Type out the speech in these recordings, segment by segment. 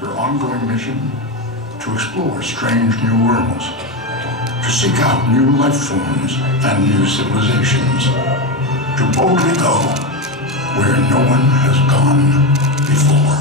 her ongoing mission to explore strange new worlds, to seek out new life forms and new civilizations, to boldly go where no one has gone before.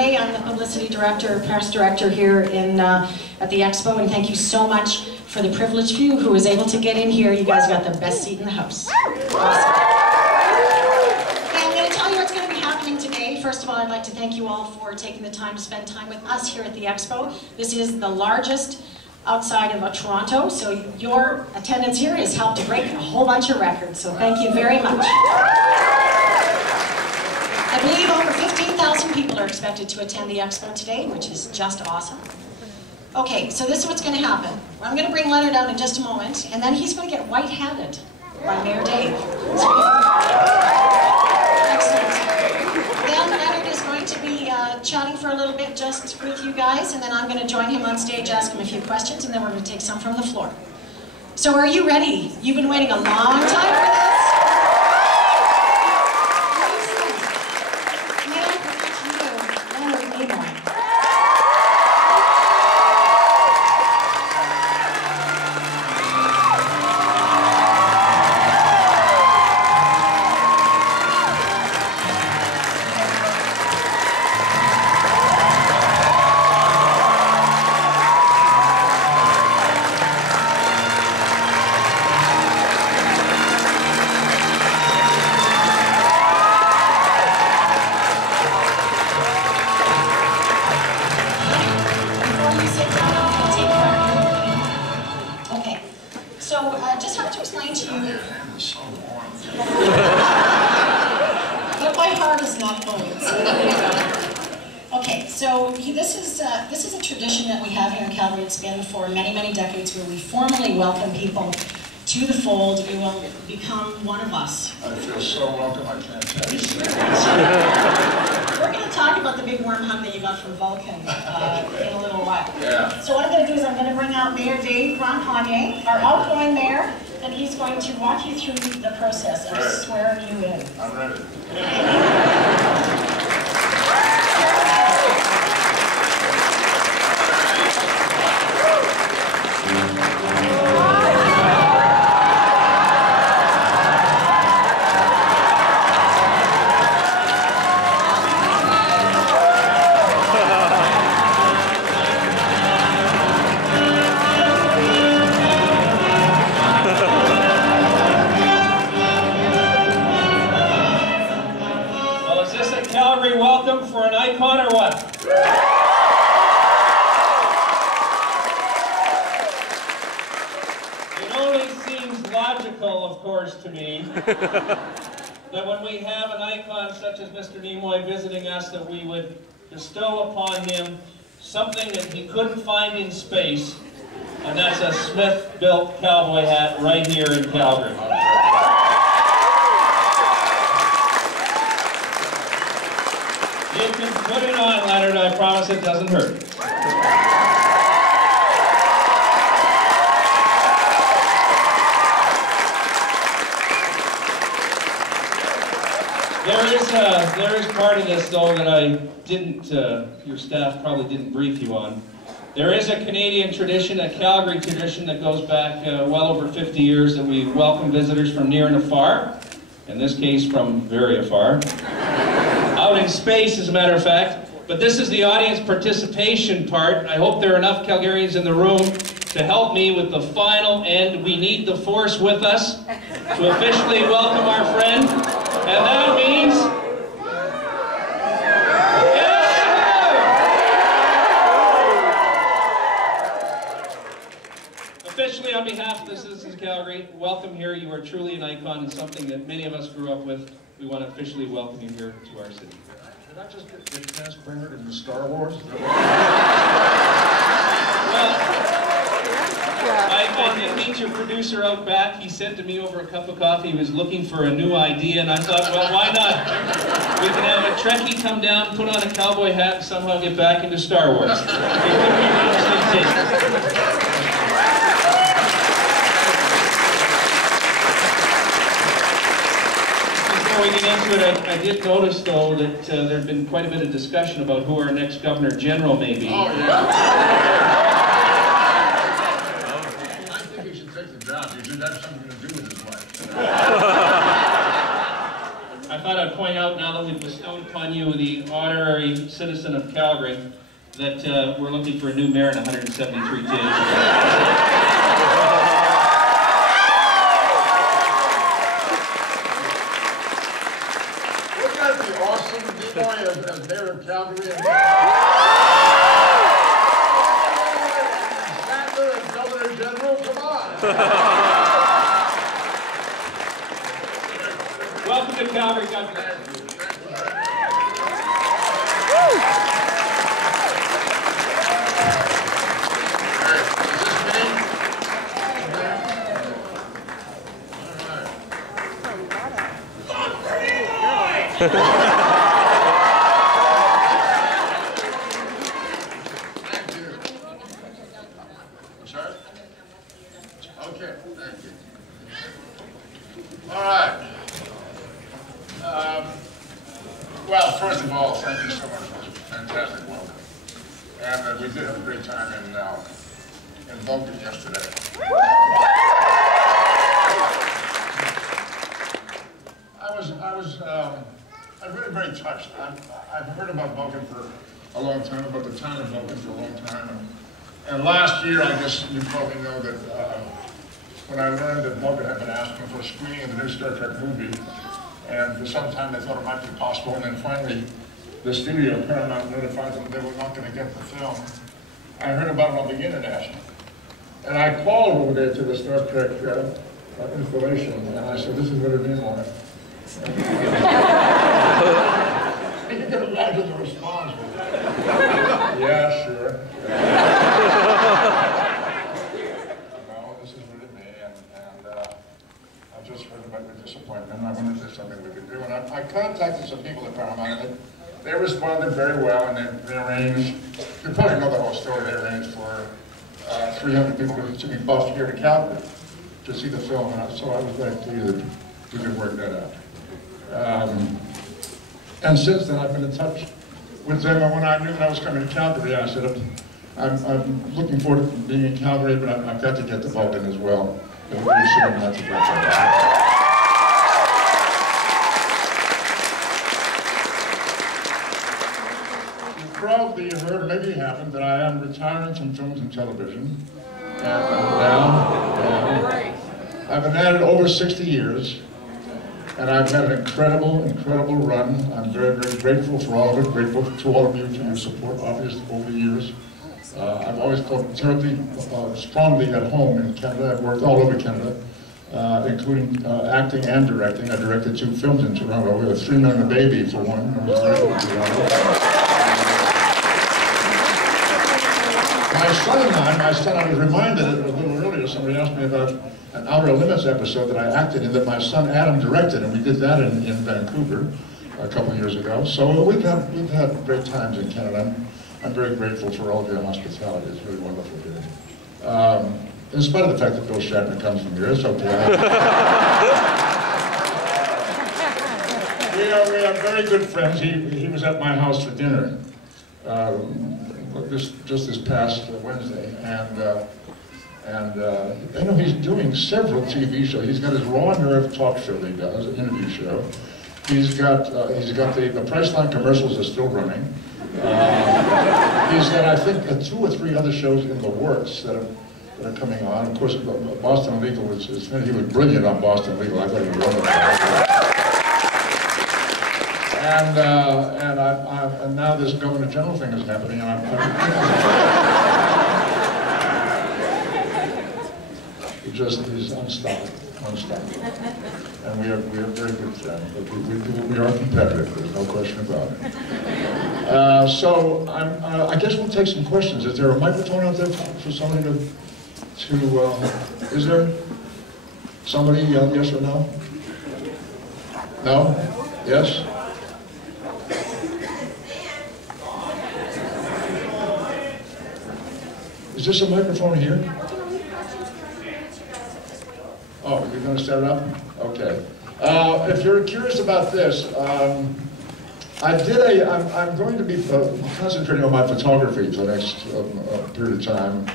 I'm the publicity director, press director here at the Expo, and thank you so much for the privileged few who was able to get in here. You guys got the best seat in the house. Awesome. Okay, I'm going to tell you what's going to be happening today. First of all, I'd like to thank you all for taking the time to spend time with us here at the Expo. This is the largest outside of Toronto, so your attendance here has helped to break a whole bunch of records, so thank you very much. I believe over 15,000 people are expected to attend the Expo today, which is just awesome. Okay, so this is what's going to happen. I'm going to bring Leonard out in just a moment, and then he's going to get white-handed by Mayor Dave. Excellent. Then Leonard is going to be chatting for a little bit just with you guys, and then I'm going to join him on stage, ask him a few questions, and then we're going to take some from the floor. So are you ready? You've been waiting a long time for this. This is a tradition that we have here in Calgary. It's been for many, many decades, where we formally welcome people to the fold. You will become one of us. I feel so welcome, I can't tell you. We're going to talk about the big warm hug that you got from Vulcan in a little while. Yeah. So what I'm going to do is I'm going to bring out Mayor Dave Grandpanier, our outgoing mayor, and he's going to walk you through the process of swearing you in. I'm ready. For an icon or what? It only seems logical, of course, to me, that when we have an icon such as Mr. Nimoy visiting us, that we would bestow upon him something that he couldn't find in space, and that's a Smith-built cowboy hat right here in Calgary. You can put it on, Leonard. I promise it doesn't hurt. There is part of this, though, that I didn't, your staff probably didn't brief you on. There is a Canadian tradition, a Calgary tradition that goes back well over 50 years, that we welcome visitors from near and afar, in this case from very afar. Out in space, as a matter of fact. But this is the audience participation part. I hope there are enough Calgarians in the room to help me with the final end. We need the force with us to officially welcome our friend. And that means... Officially, on behalf of the citizens of Calgary, welcome here. You are truly an icon and something that many of us grew up with. we want to officially welcome you here to our city. Did I just get transparent into Star Wars? Well, I did meet your producer out back. He said to me over a cup of coffee he was looking for a new idea, and I thought, well, why not? We can have a Trekkie come down, put on a cowboy hat, and somehow get back into Star Wars. It could be an interesting take. Before we get into it, I did notice, though, that there had been quite a bit of discussion about who our next Governor General may be. Oh, yeah. I think he should take the job. He should have something to do with his life. I thought I'd point out, now that we've bestowed upon you the honorary citizen of Calgary, that we're looking for a new mayor in 173 days. Awesome, Nimoy as mayor of Calgary, and Sattler as Governor General. Come on! Welcome to Calgary, God bless. Thank you. Sorry? Okay, thank you. All right. Well, first of all, thank you so much for this fantastic welcome. And we did have a great time in Vulcan yesterday. I'm really very touched. I've heard about Vulcan for a long time, about the town of Vulcan for a long time. And last year, I guess you probably know that when I learned that Vulcan had been asking for a screening of the new Star Trek movie, and for some time they thought it might be possible, and then finally the studio, Paramount, notified them they were not going to get the film. I heard about it on the internet. And I called over there to the Star Trek installation, and I said, this is what it means on it. You can imagine the response. Yeah, sure. No, this is what it means, and I just heard about your disappointment, and I wanted to do something we could do. And I contacted some people at Paramount, and they responded very well, and they arranged, you probably know the whole story, they arranged for 300 people to be bussed here to Calgary to see the film, and so I was very pleased that we could work that out. And since then, I've been in touch with them, and when I knew that I was coming to Calgary, I said, I'm looking forward to being in Calgary, but I've got to get to Vulcan as well. And pretty soon, that's a great thing. You probably heard, maybe you haven't, that I am retiring from films and television. I've been at it over 60 years. And I've had an incredible, incredible run. I'm very, very grateful for all of it, grateful to all of you for your support, obviously, over the years. I've always felt terribly strongly at home in Canada. I've worked all over Canada, including acting and directing. I directed 2 films in Toronto, 3 Men and a Baby for one. I was directing in Toronto. My son and I was reminded a little earlier, somebody asked me about an Outer Limits episode that I acted in that my son Adam directed, and we did that in Vancouver a couple of years ago. So we've had great times in Canada. I'm very grateful for all of your hospitality. It's really wonderful here. In spite of the fact that Bill Shatner comes from here, it's okay. We are very good friends. He was at my house for dinner just this past Wednesday, and you know, he's doing several TV shows. He's got his Raw Nerve talk show that he does, an interview show. He's got the Priceline commercials are still running. He's got, I think, 2 or 3 other shows in the works that are coming on. Of course, Boston Legal he was brilliant on Boston Legal. I thought he was wonderful. And now this Governor General thing is happening, and he's unstoppable. non-stop. And we are very good friends, but we are competitive, there's no question about it. So I guess we'll take some questions. Is there a microphone out there for somebody to is there somebody, yes or no? No? Yes? Is this a microphone here? Oh, you're going to set it up? Okay. If you're curious about this, I'm going to be concentrating on my photography for the next period of time.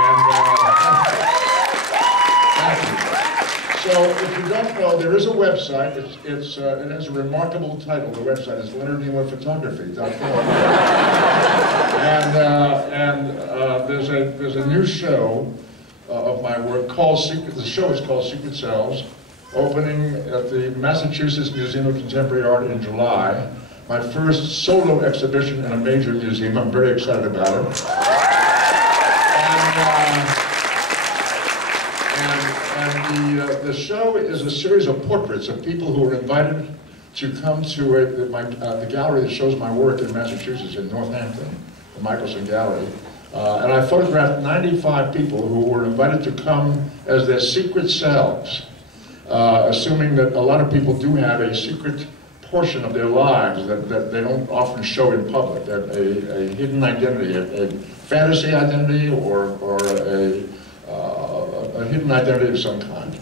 And, thank you. So if you don't know, there is a website. It has a remarkable title. The website is LeonardNimoyPhotography.com. And there's a new show of my work called the show is called Secret Selves, opening at the Massachusetts Museum of Contemporary Art in July. My first solo exhibition in a major museum. I'm very excited about it. And the show is a series of portraits of people who were invited to come to the gallery that shows my work in Massachusetts, in Northampton, the Michelson Gallery. And I photographed 95 people who were invited to come as their secret selves, assuming that a lot of people do have a secret portion of their lives that they don't often show in public, that a hidden identity, a fantasy identity, or a hidden identity of some kind.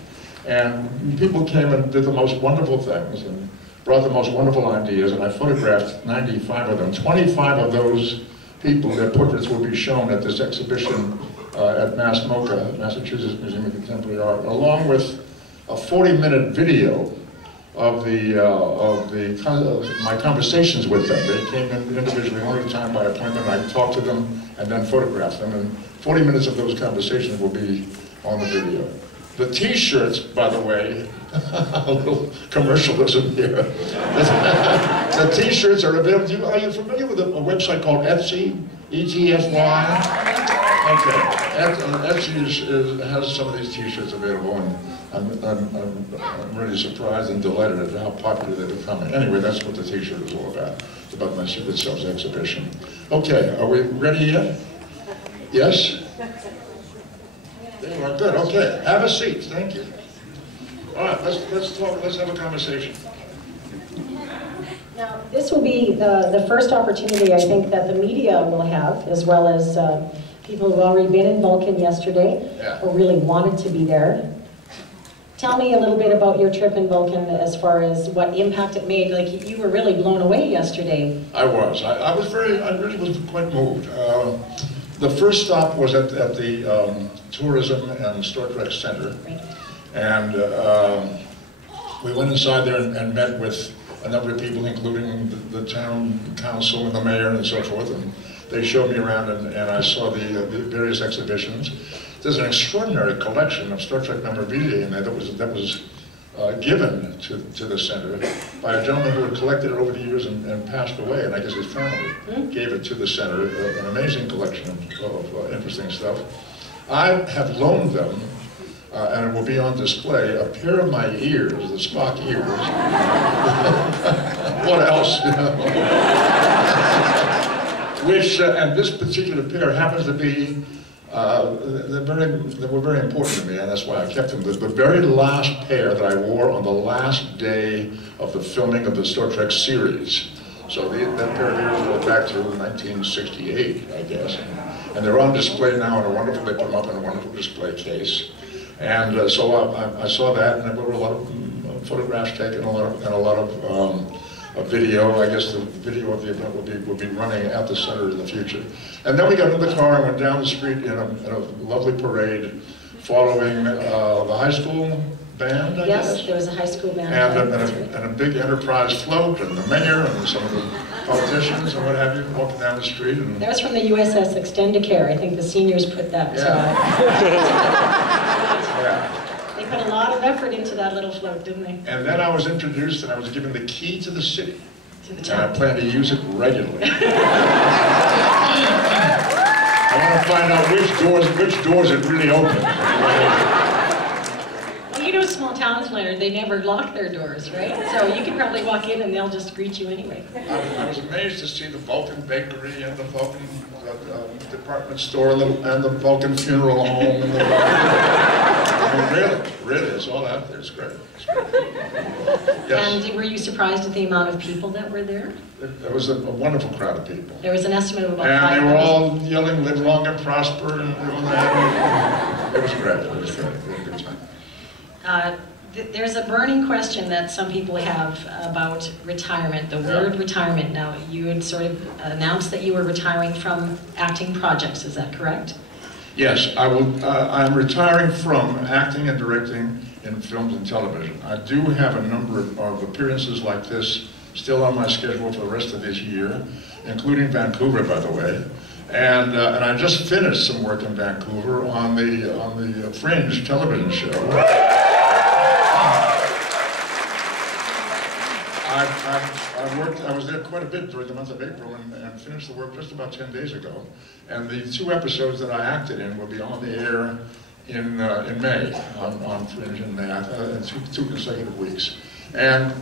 And people came and did the most wonderful things and brought the most wonderful ideas, and I photographed 95 of them. 25 of those people, their portraits will be shown at this exhibition at MassMoCA, Massachusetts Museum of Contemporary Art, along with a 40-minute video of my conversations with them. They came in individually, one at a time by appointment. I talked to them and then photographed them, and 40 minutes of those conversations will be on the video. The T-shirts, by the way, a little commercialism here. The T-shirts are available. Are you familiar with a website called Etsy? E-T-S-Y? Okay. Etsy has some of these T-shirts available, and I'm really surprised and delighted at how popular they're becoming. Anyway, that's what the T-shirt is all about. It's about my Secret Selves exhibition. Okay, are we ready yet? Yes? There you are, good, okay. Have a seat, thank you. All right, let's talk, let's have a conversation. Now, this will be the first opportunity, I think, that the media will have, as well as people who've already been in Vulcan yesterday, or really wanted to be there. Tell me a little bit about your trip in Vulcan as far as what impact it made. Like, you were really blown away yesterday. I was. I really was quite moved. The first stop was at the Tourism and Star Trek Center. Right. And we went inside there and met with a number of people, including the town council and the mayor and so forth. And they showed me around, and I saw the various exhibitions. There's an extraordinary collection of Star Trek memorabilia in there that was given to the center by a gentleman who had collected it over the years and passed away, and I guess his family gave it to the center. An amazing collection of interesting stuff. I have loaned them, and it will be on display, a pair of my ears, the Spock ears. What else? Which, and this particular pair happens to be they were very important to me, and that's why I kept them. The very last pair that I wore on the last day of the filming of the Star Trek series. So that pair of ears goes back to 1968, I guess. And they're on display now in a wonderful, they put them up in a wonderful display case. And so I saw that, and there were a lot of photographs taken, a lot of video. I guess the video of the event will be running at the center in the future. And then we got in the car and went down the street in a lovely parade following the high school band, I guess. Yes, there was a high school band. And a big Enterprise float, and the mayor and some of the politicians and what have you walking down the street. And that was from the USS Extendicare. I think the seniors put that. Yeah. They put a lot of effort into that little float, didn't they? And then I was introduced, and I was given the key to the city. To the and town. I plan to use it regularly. I want to find out which doors it really opens. Well, you know, towns planner, they never lock their doors, right? So you can probably walk in and they'll just greet you anyway. I was amazed to see the Vulcan Bakery and the Vulcan department store and the Vulcan Funeral Home. And I mean, really, it's all out there. It's great. It's great. Yes. And were you surprised at the amount of people that were there? There was a wonderful crowd of people. There was an estimate of about 5,000. And they were all yelling, "Live long and prosper," and it was great. It was great. We had a good time. There's a burning question that some people have about retirement, the word retirement. Now, you had sort of announced that you were retiring from acting projects, is that correct? Yes, I'm retiring from acting and directing in films and television. I do have a number of appearances like this still on my schedule for the rest of this year, including Vancouver, by the way. And I just finished some work in Vancouver on the Fringe television show. I was there quite a bit during the month of April and finished the work just about 10 days ago. And the 2 episodes that I acted in will be on the air in May, on Fringe in May, in 2 consecutive weeks. And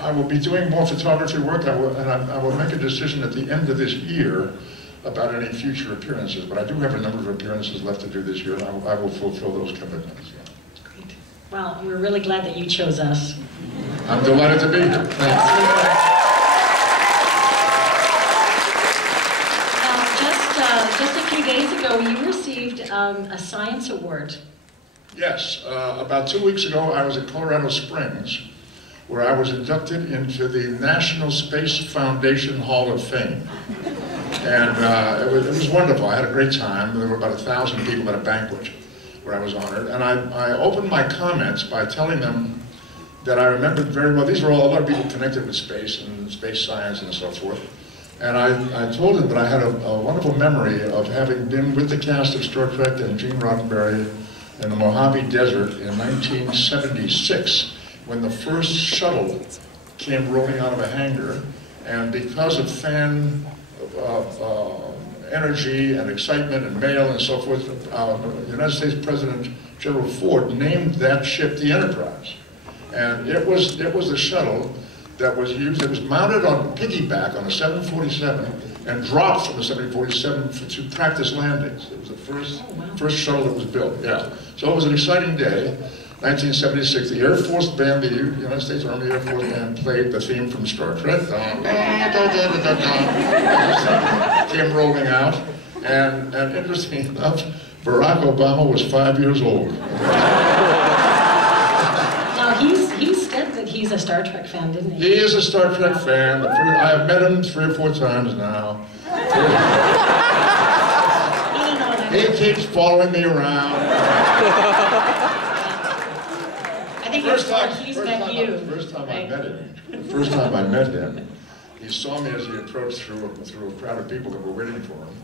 I will be doing more photography work, I will make a decision at the end of this year about any future appearances, but I do have a number of appearances left to do this year, and I will fulfill those commitments. Yeah. Great. Well, we're really glad that you chose us. I'm delighted to be here. Thanks. Just a few days ago, you received a science award. Yes, about 2 weeks ago, I was at Colorado Springs, where I was inducted into the National Space Foundation Hall of Fame. And it was wonderful. I had a great time. There were about 1,000 people at a banquet where I was honored. And I opened my comments by telling them that I remembered very well. These were all a lot of people connected with space and space science and so forth. And I told them that I had a wonderful memory of having been with the cast of Star Trek and Gene Roddenberry in the Mojave Desert in 1976, when the first shuttle came rolling out of a hangar, and because of fan energy and excitement and mail and so forth, the United States President Gerald Ford named that ship the Enterprise. And it was a shuttle that was used, it was mounted on piggyback on a 747 and dropped from the 747 to practice landings. It was the first shuttle that was built, yeah. So it was an exciting day. 1976, the Air Force Band, the United States Army Air Force Band played the theme from Star Trek. Came rolling out, and interesting enough, Barack Obama was 5 years old. Now, he said that he's a Star Trek fan, didn't he? He is a Star Trek fan. I have met him 3 or 4 times now. He keeps following me around. I think First time I met him, he saw me as he approached through a crowd of people that were waiting for him.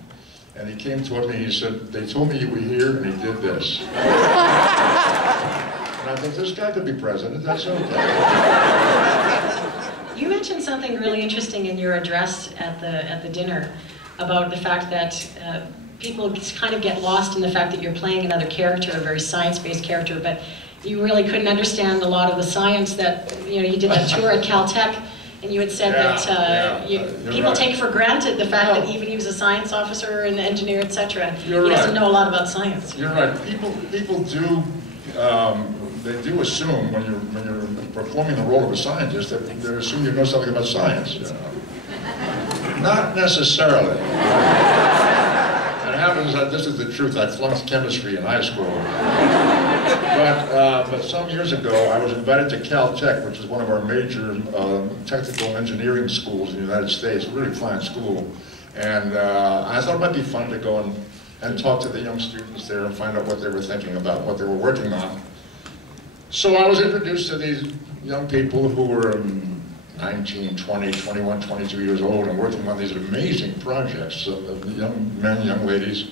And he came toward me and he said, "They told me you were here," and he did this. And I thought, this guy could be president, that's okay. You mentioned something really interesting in your address at the dinner about the fact that people kind of get lost in the fact that you're playing another character, a very science-based character, but you really couldn't understand a lot of the science that, you did that tour at Caltech, and you had said people right. take for granted the fact that even he was a science officer and engineer, etc. He right. doesn't know a lot about science. You're right. People do, they do assume when you're performing the role of a scientist that they assume you know something about science. Not necessarily. It happens that this is the truth. I flunked chemistry in high school. But some years ago, I was invited to Caltech, which is one of our major technical engineering schools in the United States, a really fine school. And I thought it might be fun to go and talk to the young students there and find out what they were thinking about, what they were working on. So I was introduced to these young people who were 19, 20, 21, 22 years old and working on these amazing projects, young men, young ladies.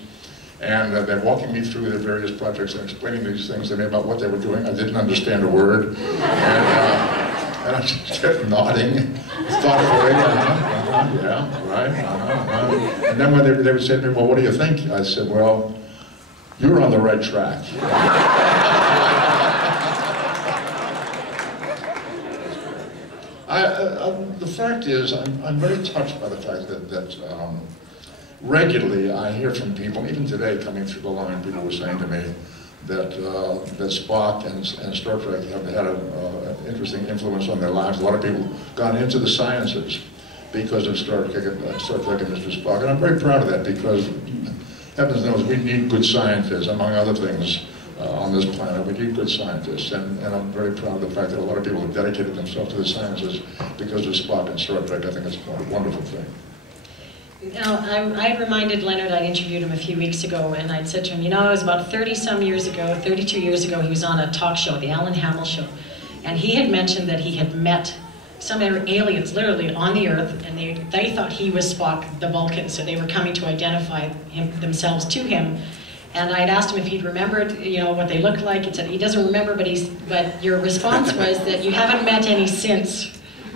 And they're walking me through their various projects and explaining these things to me about what they were doing. I didn't understand a word. And I just kept nodding, thoughtfully, yeah, right, And then when they would say to me, "Well, what do you think?" I said, "Well, you're on the right track." The fact is, I'm very touched by the fact that regularly I hear from people, even today coming through the line, people were saying to me that Spock and Star Trek have had an interesting influence on their lives. A lot of people gone into the sciences because of Star Trek and Mr. Spock, and I'm very proud of that because heavens knows we need good scientists, among other things. On this planet, we need good scientists, and I'm very proud of the fact that a lot of people have dedicated themselves to the sciences because of Spock and Star Trek. I think it's a wonderful thing. Now, I reminded Leonard, I interviewed him a few weeks ago, and I'd said to him, you know, it was about 30-some years ago, 32 years ago, he was on a talk show, the Alan Hamel Show, and he had mentioned that he had met some aliens literally on the Earth, and they thought he was Spock the Vulcan, so they were coming to identify themselves to him. And I had asked him if he'd remembered, you know, what they looked like. He said he doesn't remember, but your response was that you haven't met any since.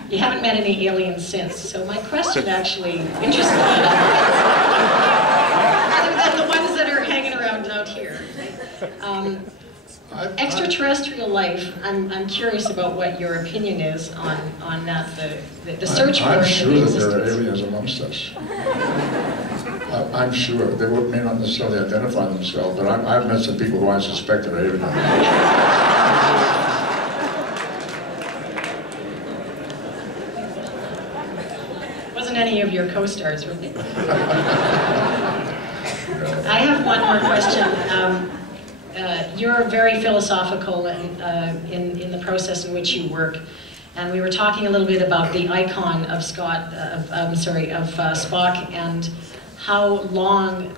You haven't met any aliens since. So my question actually, interesting, other than the ones that are hanging around out here. Extraterrestrial life, I'm curious about what your opinion is on that, the search for I'm sure that there are existence. aliens amongst us. I'm sure. They may not necessarily identify themselves, but I've met some people who I suspect are aliens. Wasn't any of your co-stars, were they? I have one more question. You're very philosophical in the process in which you work, and we were talking a little bit about the icon of Spock and how long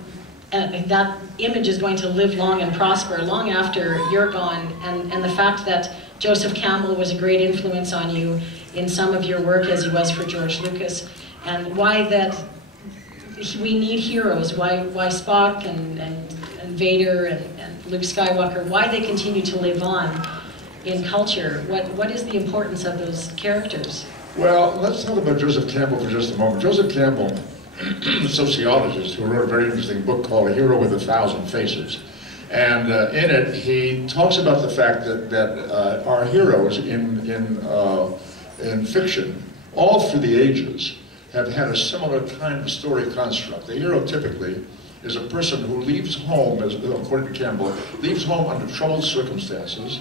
that image is going to live long and prosper long after you're gone, and the fact that Joseph Campbell was a great influence on you in some of your work as he was for George Lucas, and why that we need heroes, why Spock and Vader and Luke Skywalker, why they continue to live on in culture. What is the importance of those characters? Well, let's talk about Joseph Campbell for just a moment. Joseph Campbell, a sociologist who wrote a very interesting book called A Hero with a Thousand Faces. And in it, he talks about the fact that our heroes in fiction, all through the ages, have had a similar kind of story construct. The hero typically is a person who leaves home, according to Campbell, leaves home under troubled circumstances,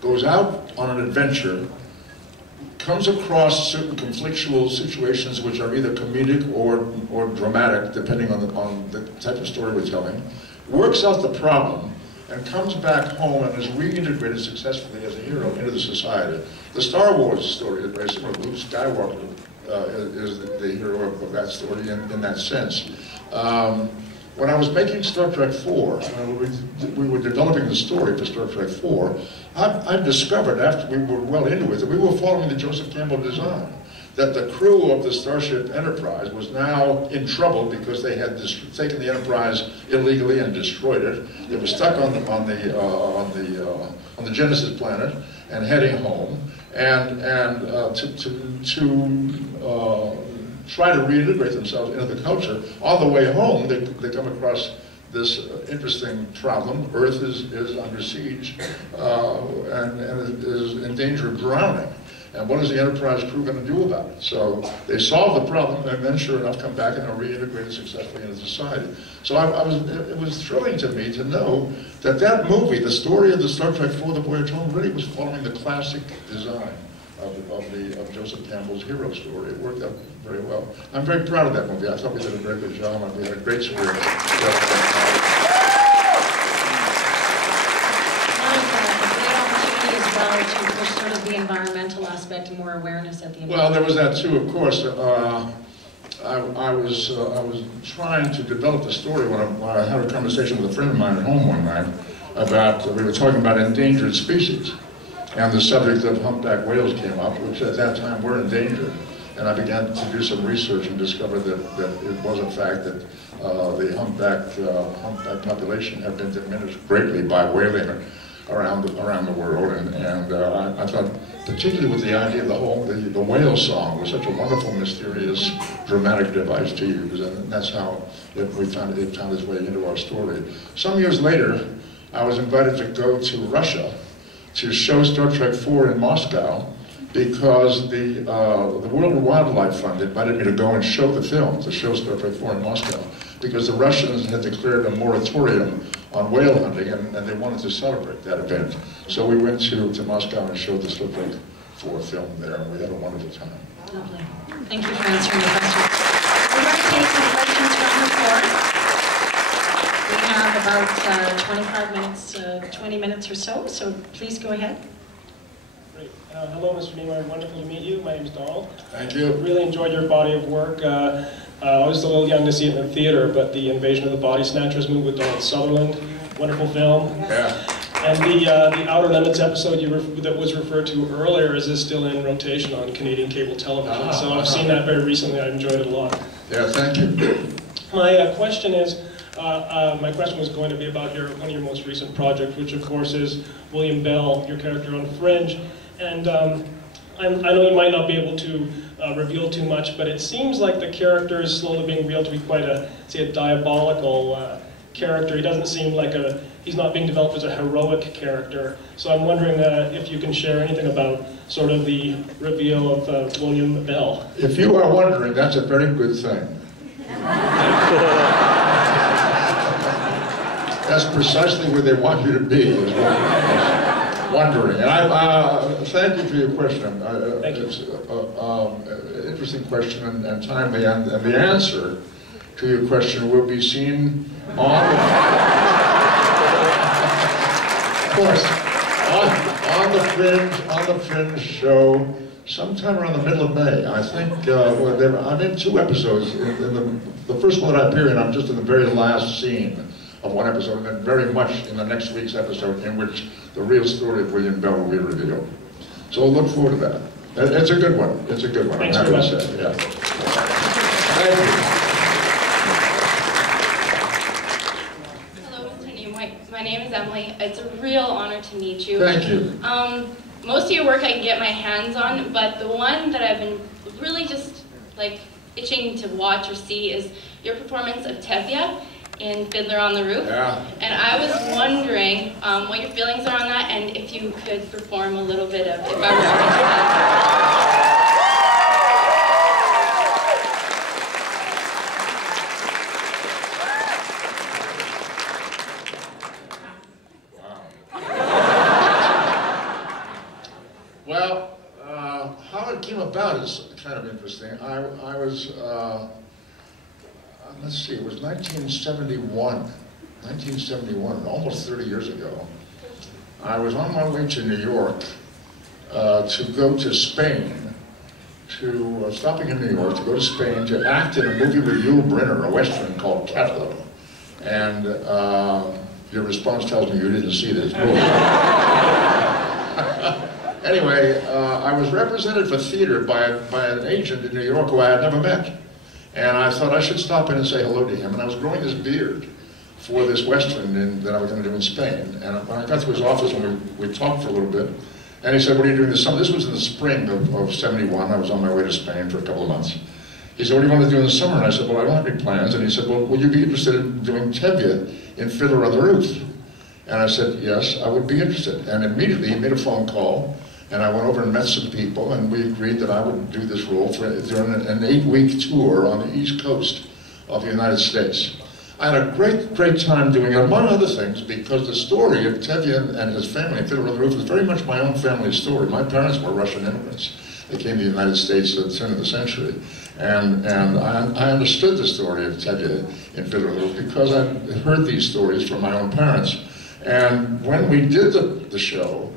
goes out on an adventure, comes across certain conflictual situations which are either comedic or dramatic, depending on the type of story we're telling, works out the problem, and comes back home and is reintegrated successfully as a hero into the society. The Star Wars story is very similar. Luke Skywalker is the hero of that story in that sense. When I was making Star Trek 4, we were developing the story for Star Trek 4, I discovered after we were well into it that we were following the Joseph Campbell design. That the crew of the Starship Enterprise was now in trouble because they had taken the Enterprise illegally and destroyed it. They were stuck on the Genesis planet and heading home, and to try to reintegrate themselves into the culture. On the way home, they come across this interesting problem. Earth is under siege and is in danger of drowning. And what is the Enterprise crew going to do about it? So they solve the problem, and then sure enough come back and are reintegrated successfully into society. So it was thrilling to me to know that movie, the story of the Star Trek 4, The Voyage Home, really was following the classic design of Joseph Campbell's hero story. It worked out very well. I'm very proud of that movie. I thought we did a very good job, and we had a great spirit. To push sort of the environmental aspect and more awareness at the end. Well, there was that too, of course. I was trying to develop the story when I had a conversation with a friend of mine at home one night about, we were talking about endangered species. And the subject of humpback whales came up, which at that time were endangered. And I began to do some research and discovered that it was a fact that the humpback population had been diminished greatly by whaling around the world. And I thought, particularly with the idea of the whale song was such a wonderful, mysterious, dramatic device to use. And that's how it found its way into our story. Some years later, I was invited to go to Russia to show Star Trek 4 in Moscow, because the World Wildlife Fund invited me to go and show the film. The show started before in Moscow, because the Russians had declared a moratorium on whale hunting, and they wanted to celebrate that event. So we went to Moscow and showed the Slip Lake 4 film there, and we had a wonderful time. Lovely. Thank you for answering the question. We're going to take some questions from the floor. We have about 25 minutes, 20 minutes or so please go ahead. Great. Hello, Mr. Nimoy. Wonderful to meet you. My name is Donald. Thank you. Really enjoyed your body of work. I was a little young to see it in the theater, but the Invasion of the Body Snatchers movie with Donald Sutherland, wonderful film. Yeah. And the Outer Limits episode that was referred to earlier, is this still in rotation on Canadian cable television? So I've seen that very recently. I enjoyed it a lot. Yeah, thank you. My question is, my question was going to be about one of your most recent projects, which of course is William Bell, your character on Fringe. And I know you might not be able to reveal too much, but it seems like the character is slowly being revealed to be quite a diabolical character. He doesn't seem like he's not being developed as a heroic character. So I'm wondering if you can share anything about sort of the reveal of William Bell. If you are wondering, that's a very good thing. That's precisely where they want you to be, is wondering. And I thank you for your question. Thank you. It's an interesting question and timely, and the answer to your question will be seen on of course, on the Fringe show, sometime around the middle of May. I think I'm in 2 episodes. In the first one that I appear in, I'm just in the very last scene of one episode, and then very much in the next week's episode, in which the real story of William Bell will be revealed. So look forward to that. It's a good one. It's a good one. Thanks I'm very happy much. to say. Yeah. Thank you. My name is Emily. It's a real honor to meet you. Thank you. Most of your work I can get my hands on, but the one that I've been really just like itching to watch or see is your performance of Tevye in Fiddler on the Roof. Yeah. And I was wondering what your feelings are on that, and if you could perform a little bit of If I Were a Witch. Well, how it came about is kind of interesting. I was, let's see, it was 1971, almost 30 years ago. I was on my way to New York to go to Spain, stopping in New York, to go to Spain to act in a movie with Yul Brynner, a Western called Catalo. And your response tells me you didn't see this movie. Anyway, I was represented for theater by an agent in New York who I had never met. And I thought I should stop in and say hello to him. And I was growing this beard for this Western that I was going to do in Spain. And when I got to his office, and we talked for a little bit, and he said, "What are you doing this summer?" This was in the spring of '71. I was on my way to Spain for a couple of months. He said, "What do you want to do in the summer?" And I said, "Well, I don't have any plans." And he said, "Well, would you be interested in doing Tevye in Fiddler on the Roof?" And I said, "Yes, I would be interested." And immediately he made a phone call. And I went over and met some people, and we agreed that I would do this role during an 8-week tour on the East Coast of the United States. I had a great time doing it, among other things, because the story of Tevye and his family in Fiddler on the Roof was very much my own family story. My parents were Russian immigrants. They came to the United States at the turn of the century. And I understood the story of Tevye in Fiddler on the Roof because I heard these stories from my own parents. And when we did the show,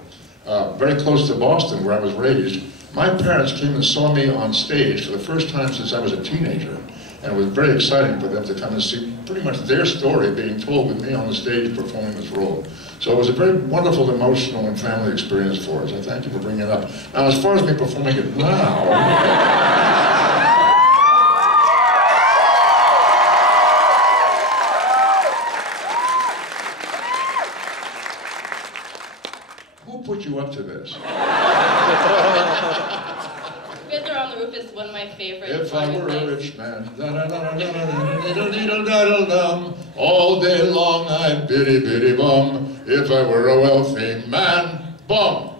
very close to Boston, where I was raised, my parents came and saw me on stage for the first time since I was a teenager. And it was very exciting for them to come and see pretty much their story being told with me on the stage performing this role. So it was a very wonderful, emotional, and family experience for us. I thank you for bringing it up. Now, as far as me performing it now, who put you up to this? Fiddler on the Roof is one of my favorites. If I were a rich man, all day long I'd biddy biddy bum. If I were a wealthy man, bum.